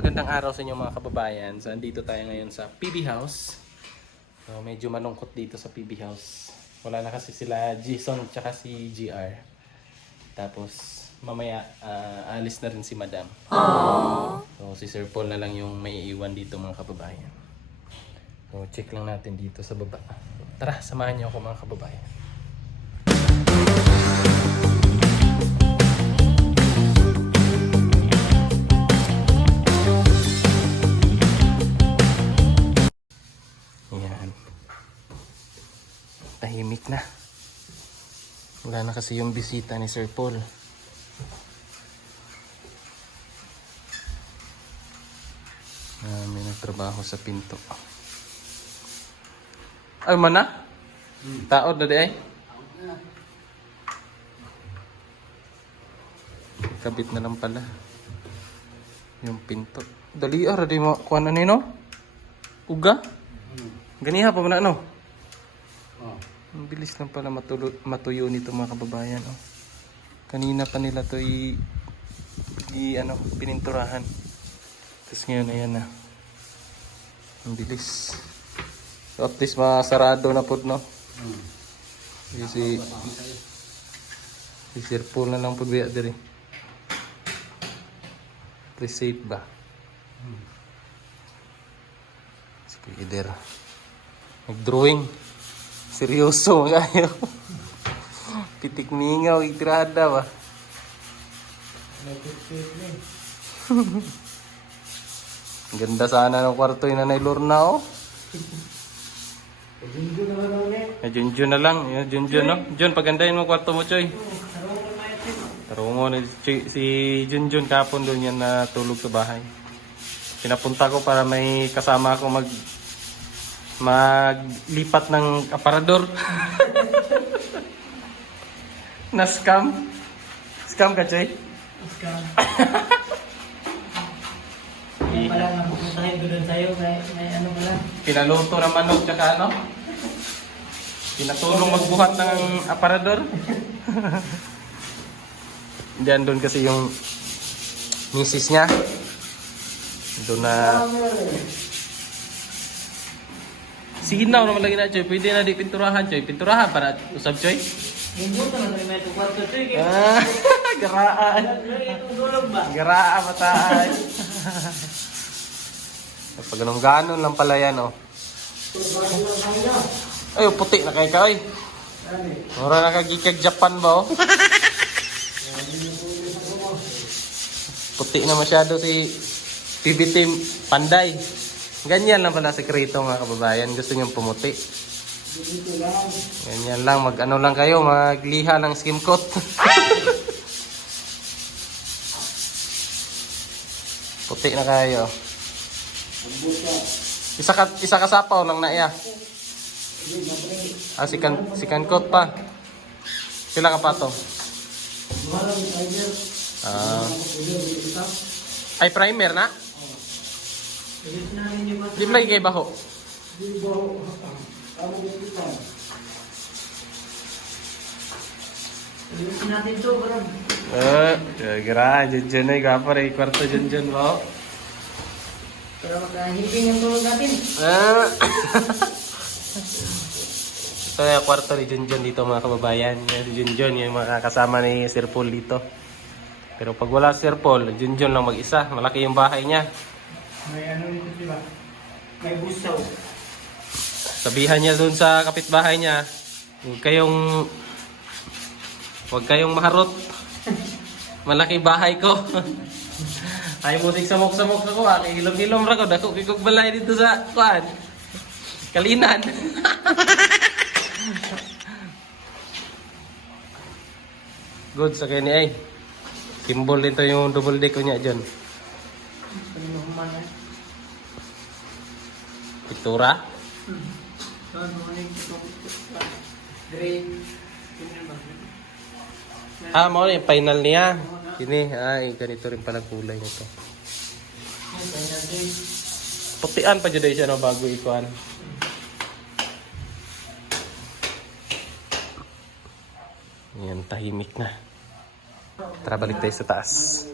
Magandang araw sa inyo mga kababayan. So, andito tayo ngayon sa PB House. So, medyo malungkot dito sa PB House. Wala na kasi sila Jason at si GR. Tapos, mamaya alis na rin si Madam. Aww. So, si Sir Paul na lang yung may iwan dito mga kababayan. So, check lang natin dito sa baba. Tara, samahan niyo ako mga kababayan. Ayan. Tahimik na. Wala na kasi yung bisita ni Sir Paul. May nagtrabaho sa pinto. Ay, mana? Taod na di ay? Kabit na lang pala yung pinto. Dali di mo kuha na nino? Uga? Ganiha pa man ano? Ang bilis lang pala matuyo nito mga kababayan. Oh. Kanina pa nila to pininturahan. Tapos ngayon ayan na. Ang bilis. So at least masarado na po, no? Si Sir Paul na lang po biya diri. Please safe ba? Spider. Mag-drawing. Seryoso mga Pitik mingaw, itirada ba? Ganda sana ng kwarto yung Nanay Lorna, oh. Junjun na lang. Junjun, no? Jun, pagandahin mo kwarto mo, Choy. Tarungo na si Junjun kapon doon yan natulog sa bahay. Pinapunta ko para may kasama ako maglipat ng aparador. Na scam. Scam ka, Choy? Scam. Kaya pala nga pupuntahin ko doon sa'yo. May ano pala. Pinaluto ng manok tsaka ano? Pinatulong magbuhat ng aparador. Diyan doon kasi yung misis niya. Doon na... Sinaw naman lagi na, Choy. Pwede na di pinturahan, Choy. Pinturahan para usab, Choy. Hindi ko naman may kwarto, Choy. Garaan. Itong dulog ba? Garaan, mataan. Pag ganun lang pala yan, oh. Ay, puti na kayo ka, oy. Mura nakagikag Japan ba, oh. Puti na masyado si PB Team Panday. Ganyan lang pala sekreto mga kababayan. Gusto niyong pumuti. Ganyan lang. Mag-ano lang kayo. Magliha ng skin coat. Puti na kayo. Isa ka sapaw lang na iya. Sikan coat pa. Sila ka pa to? Ay primer na? Di mo lagi kayo baho? Ayusin natin ito, parang. Gara, dyan ay kapar ay kwarto dyan ba? Para makahilipin yung tulog natin. Ito yung kwarto ni Junjun dito mga kababayan. Si Junjun yung mga kasama ni Sir Paul dito. Pero pag wala si Sir Paul, Junjun lang mag-isa. Malaki yung bahay niya. May ano dito, diba? May busaw. Sabihan niya doon sa kapitbahay niya, huwag kayong maharot. Malaki bahay ko. Ay musik samok-samok ako, ilom-ilom ra ko, dako kikog balay dito sa kuan. Kalinan. Good sa kanya ay. Kimbol dito yung double deck ko niya dyan. Piktura? Mo yung final niya. Ini, ganito rin pala kulay nito. Putian pa dyan siya no, bago ikuan. Yan, tahimik na. Tara, balik tayo sa taas.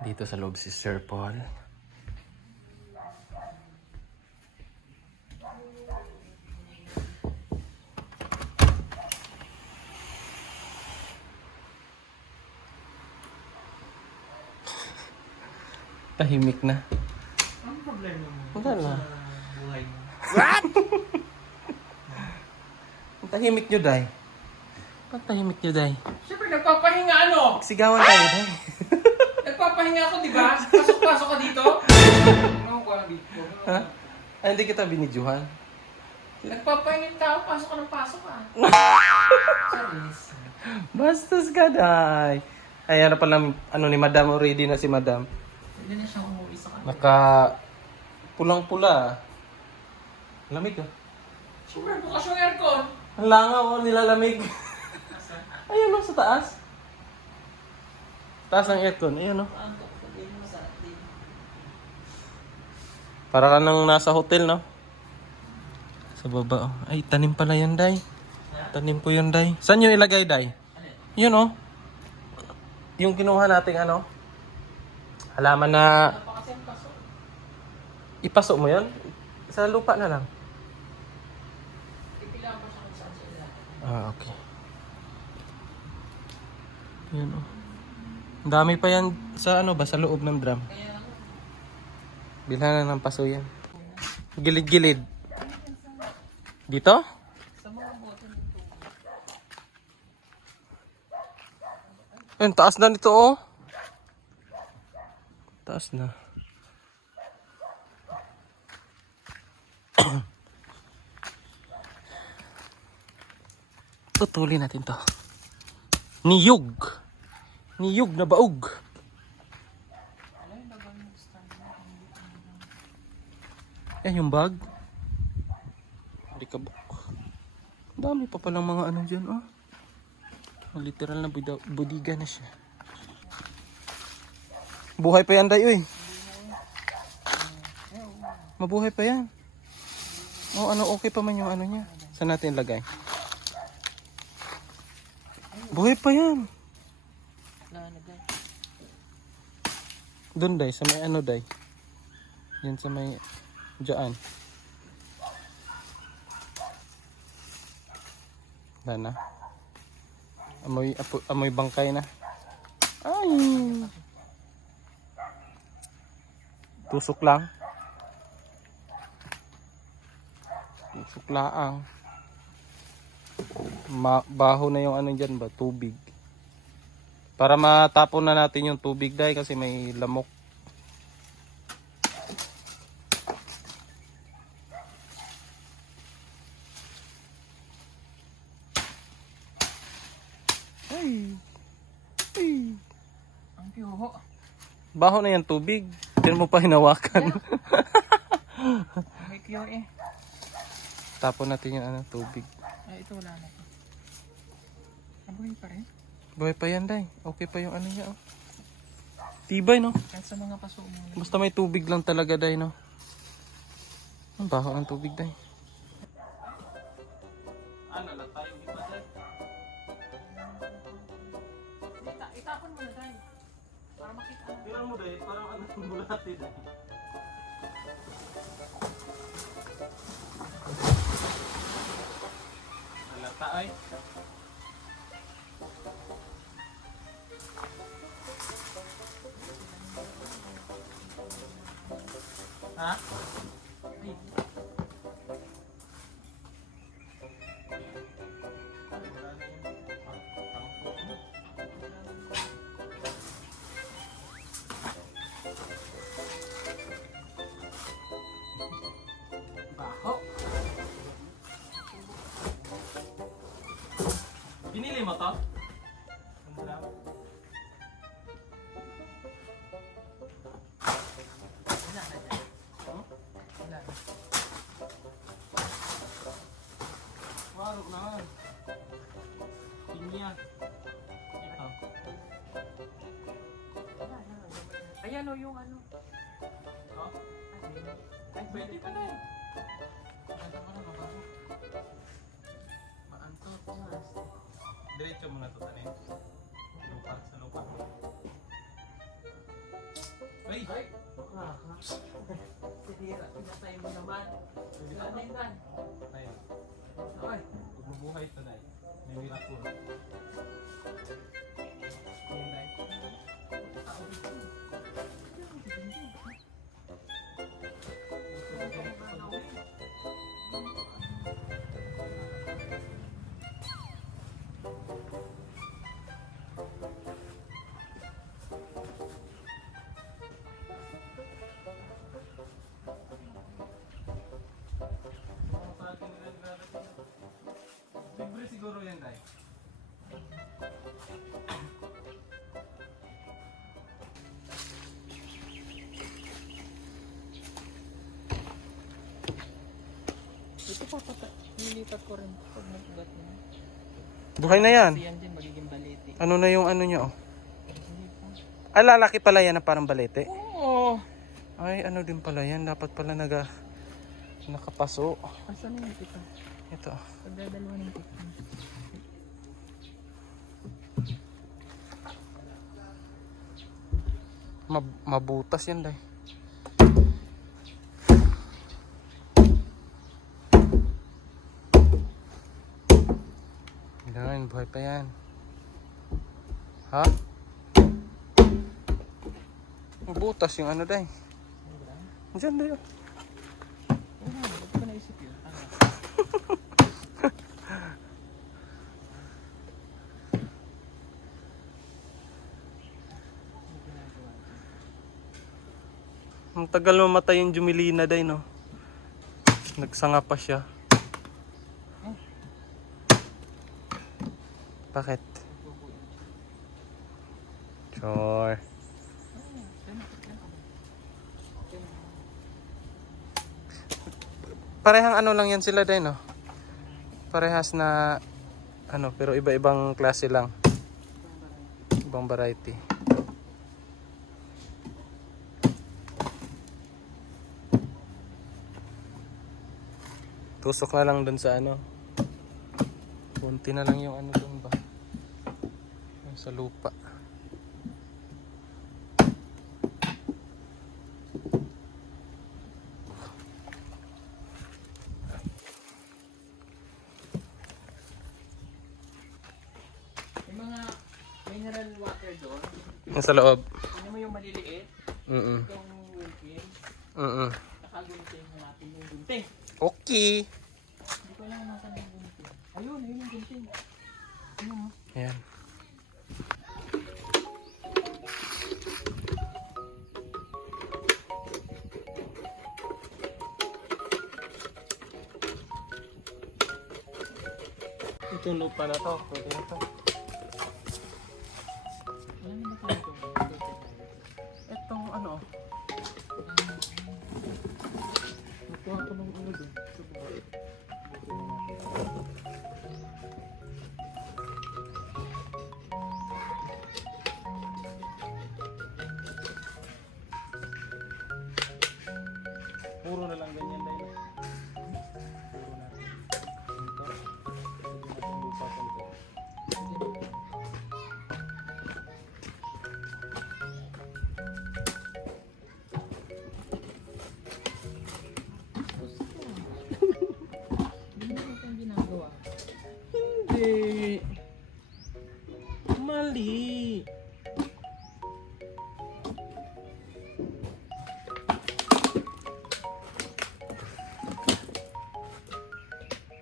Dito sa loob si Sir Paul. Tahimik na. Ang problema mo Wala na. sa buhay mo? Ang tahimik nyo, Day. Ba't tahimik nyo, Day? Siyempre, nagpapahinga ano? Sigawan tayo, Day. Nagpapahinga ako, di ba? Pasok-pasok ka dito. Ano ko lang dito? Ha? Ay, hindi kita binidyohan. Nagpapahinga yung tao, pasok ka ng pasok ah. Charis. Bastos ka, Day. Ay, ano pala, ano ni Madam, ready na si Madam. Hindi na siya umuwi sa kanila. Naka pulang-pula. Lamig ah. Siyempre, bukas yung aircon. Ang langaw, oh, nilalamig. Ayun oh, sa taas. Taas ng aircon, ayun oh. Para ka nang nasa hotel, no? Sa baba, oh. Ay, tanim pala yan, Day. Tanim ko yun, Day. Saan yung ilagay, Day? Yun, oh. Yung kinuha nating ano? Halaman na... Ipasok mo yun? Sa lupa na lang. Ah, okay. Yan, oh. Ang dami pa yan sa ano ba? Sa loob ng drum. Bilhan na ng paso yan. Gilid-gilid. Dito? Ayun, taas na nito, oh. Taas na. Tutulin natin to. Niyog. Niyog na baog. Yan yung bag. Alikabok. Dami pa palang mga ano dyan, oh. Literal na budiga na siya. Buhay pa yan, Day, uy. Mabuhay pa yan. Oh, ano, okay pa man yung ano niya. Saan natin lagay? Buhay pa yan. Doon, Day, sa may ano, Day. Yan sa may dyan. Wala na. Amoy bangkay na. Ay. Tusok lang. Tusok laang. Baho na yung ano dyan ba? Tubig. Para matapon na natin yung tubig, Day, kasi may lamok. Ay. Ay. Ang piho. Baho na yung tubig. Diyan mo pa hinawakan. May piho eh. Tapon natin yung ano, tubig. Ay, ito wala na to. Nabuhin pa rin. Buhay pa yan, Day. Okay pa yung ano niya, oh. Tibay, no? Kahit sa mga paso mo. Basta may tubig lang talaga, Day, no? Ang baho ng tubig, Day. Ano lang tayo, iba, Day? Itapon mo na tayo. Para makita. Tingnan mo, Day. Parang ano, bulati, Day. Halata, ay. Ha? Ay, baho. Binili mo to? Wala na dyan. Wala na. Warog na. Pinya. Ito. Ayan o yung ano. Ito. Ay, pwede pa na eh. Ganda pa na, mabaho. Maantot na. Diretso mo na to tanin. Lupa, sa lupa. Ay! Sinira, pinatay mo naman. Ano yun man? Ayun. Ay, Bumubuhay ito na. May miracle. Ayun na. Libre siguro yan, Day. ito papatay. Nilipat ko rin pag nagugat mo. Buhay na yan. Kasi yan din magiging balete. Ano na yung ano nyo? Hindi pa. Ah, lalaki pala yan na parang balete? Oo. Ay, ano din pala yan. Dapat pala nakapaso. Asan na yung kita? Ito. Pagdadalawa ng kita. Mabutas yan, Day. Yan, buhay pa yan. Ha? Mabutas yung ano, Day. Diyan, Day. Oo, ba't ko naisip yun? Ang tagal mamatay yung Jumelina, Day, no? Nagsanga pa siya. Bakit? Sure. Parehang ano lang yan sila din, no? Parehas na ano, pero iba-ibang klase lang. Ibang variety. Tusok na lang dun sa ano. Kunti na lang yung ano dun ba? Yung sa lupa. May mga mineral water doon. Yung sa loob. Ano mo yung maliliit? Mm-mm. Itong gunting. Mm-mm. Nakagunting na natin yung gunting. Okay. Hindi ko alam nasan yung gunting. Ayun yung gunting. Ayun o. Ayan. Itong lupa na to, pwede na to. Alam mo ba ito? Itong ano, Nakuha ko ng ulo doon. puro na lang ganyan dahil. Puro na. Ito. Pwede natin lupa sa likod. Hindi mo itong ginagawa. Hindi. Mali.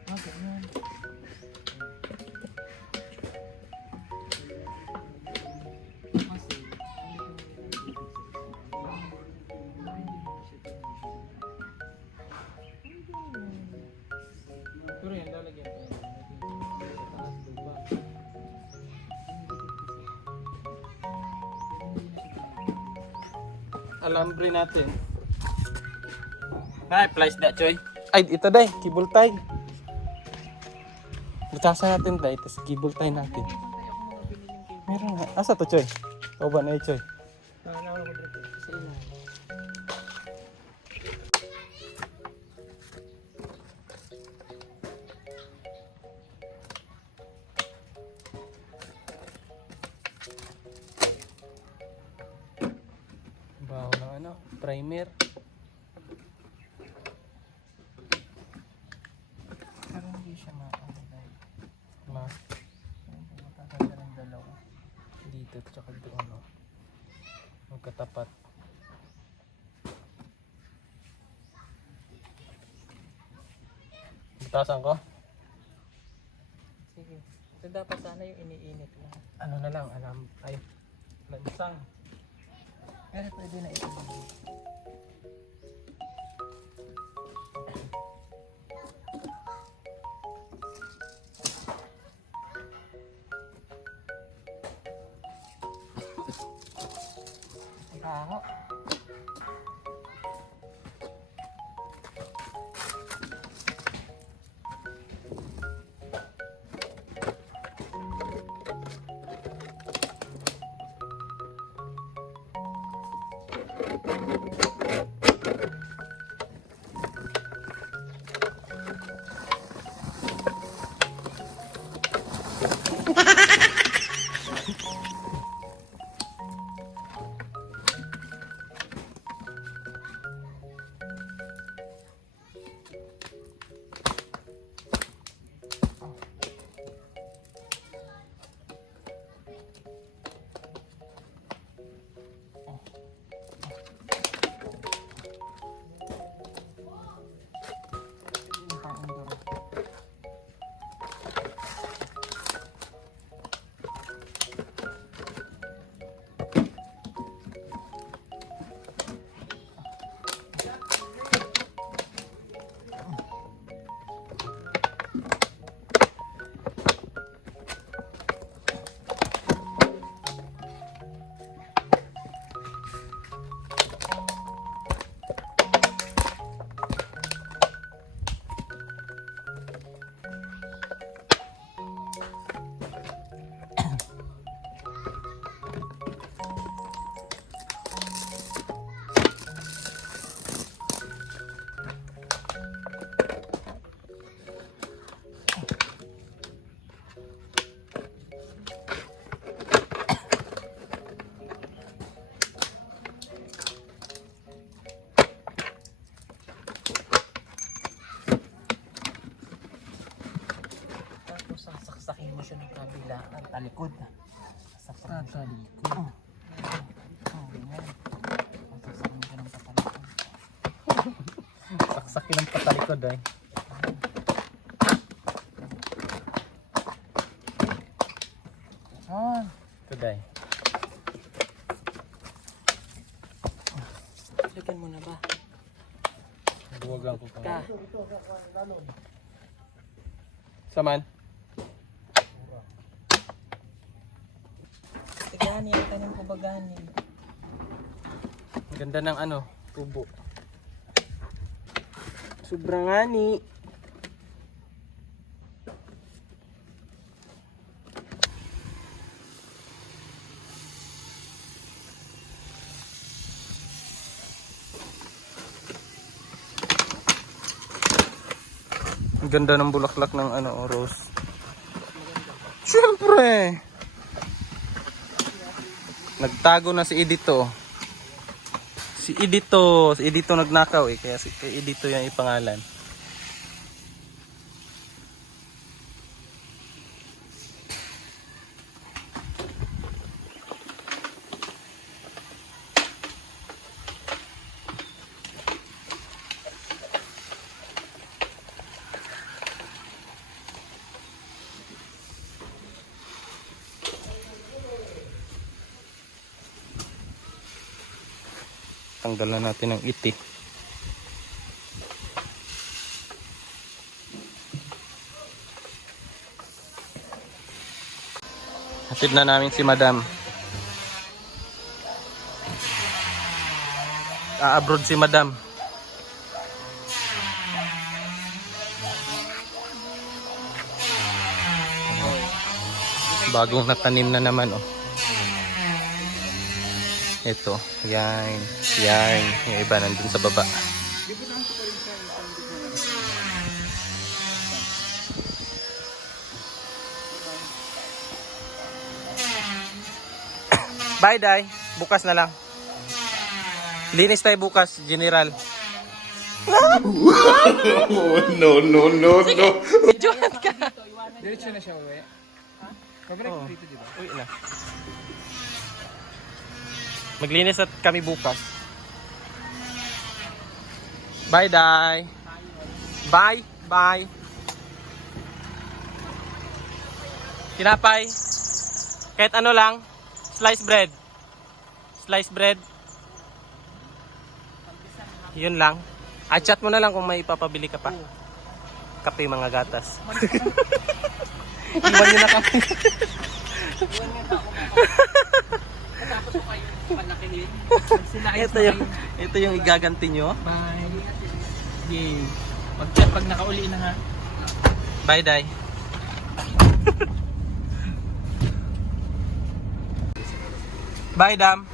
Ganyan. Kasi, pero yan, lalagyan ko yan. Taas lupa. Alambre natin. Ay, plies da, Choy. Ay, ito day, cable tie. Butasan natin day, tapos cable tie natin. Meron nga. Asa to, Choy? O ba na Choy? Nakalawa ko dito sa ina. Baho lang ano, primer. Pero hindi siya makakagay. Ma, Makakagay ng dalawa. dito tsaka doon, no. Magkatapat. Butasan ko? Sige. So dapat sana yung iniinit lang. Ano na lang, ay, lansang. Pero pwede na ito. Kaho. Yung pang-indoor. Tapos sasaksakin mo siya ng kabila at talikod. Sasaksakin mo siya. Talikod. Ganyan. Sasaksakin mo siya ng patalikod. Saksakin ng patalikod ay. Oh, Today. lagyan mo na ba? Buwagan ko Ka. Saman. Tigani ang tanim ko baganin. Ganda ng ano, tubo. Sobrang ani. Ang ganda ng bulaklak ng ano, rose. Siyempre! Nagtago na si Edito. Si Edito nagnakaw eh, kaya si kay Edito yung ipangalan. Tanggalan natin ng iti. Hatid na namin si Madam. Abroad si Madam. Bagong natanim na naman oh. Ito, yan, yung iba nandun sa baba. Bye, Day. Bukas na lang. Linis tayo bukas, General. Videohan ka. Diretso na siya uwi. Pabalik Oo. dito, di ba? Uy na. Maglinis at kami bukas. Bye, Day. Bye. Bye. Tinapay. Kahit ano lang. Slice bread. Slice bread. Yun lang. At chat mo na lang kung may ipapabili ka pa. Kape, mga gatas. Iwan nyo na kami. ito yung igaganti nyo. Bye. Yay. Mag-chat pag nakauli na ha. Bye, Day. Bye, Dam.